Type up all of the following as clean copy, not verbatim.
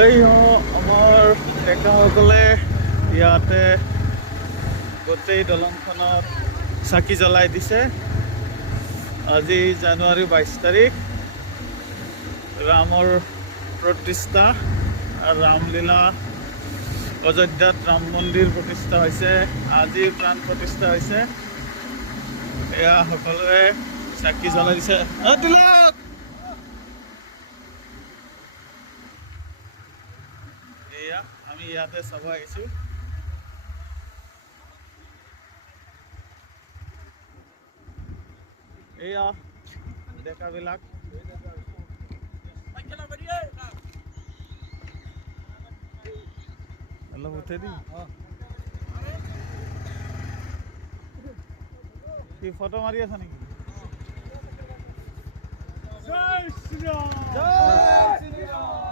এই আমাৰ ডেকাসকলে ইয়াতে গোটেই দলংখনত চাকি জ্বলাই দিছে। আজি জানুৱাৰী 22 তাৰিখ, ৰামৰ প্ৰতিষ্ঠা, ৰামলীলা, অযোধ্যাত ৰাম মন্দিৰ প্ৰতিষ্ঠা হৈছে। আজি প্ৰাণ প্ৰতিষ্ঠা হৈছে। এয়া সকলোৱে চাকি জ্বলাই দিছে। তিলক এয়া আমি ইয়াতে চাব আহিছোঁ। এয়া ডেকাবিলাক অলপ উঠাই দিম। কি ফটো মাৰি আছা নেকি? জয় শ্ৰীৰাম, জয় শ্ৰীৰাম।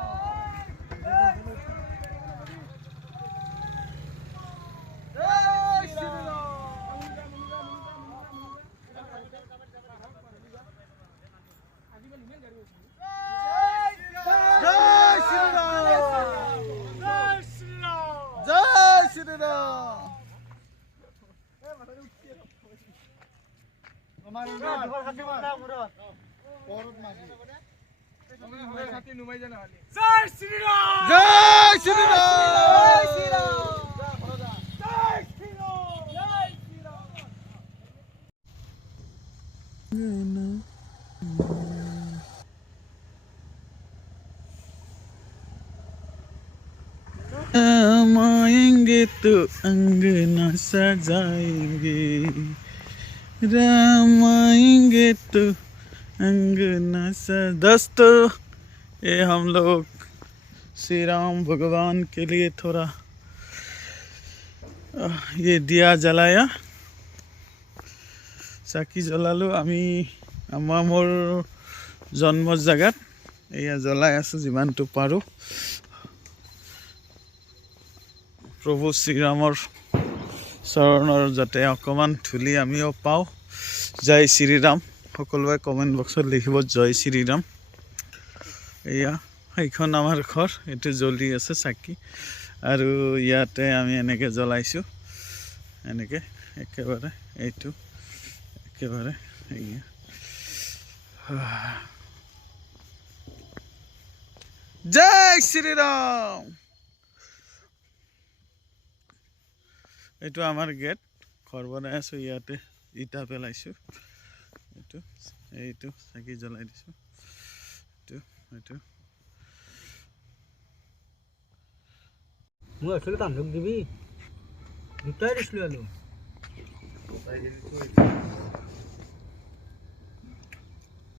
आएंगे तो अंगना सजाएंगे, राम आएंगे तो अंगना दोस्तों ये हम लोग श्री राम भगवान के लिए थोड़ा ये दिया जलाया, চাকি জ্বলালো। আমি মোৰ জন্মৰ জাগাত এয়া জ্বলাই আছো যিমানটো পাৰো। প্ৰভু শ্ৰীৰামৰ চৰণৰ যাতে অকণমান ধূলি আমিও পাওঁ। জয় শ্ৰীৰাম। সকলোৱে কমেণ্ট বক্সত লিখিব জয় শ্ৰীৰাম। এয়া সেইখন আমাৰ ঘৰ, এইটো জ্বলি আছে চাকি, আৰু ইয়াতে আমি এনেকৈ জ্বলাইছোঁ, এনেকৈ একেবাৰে এইটো একেবাৰে এয়া। জয় শ্ৰীৰাম। এইটো আমাৰ গেট, ঘৰ বনাই আছোঁ, ইয়াতে ইটা পেলাইছোঁ। এইটো চাকি জ্বলাই দিছোঁ। এইটো মই আসলে তান্ডক দিবি দুটাই দিছিলো আলু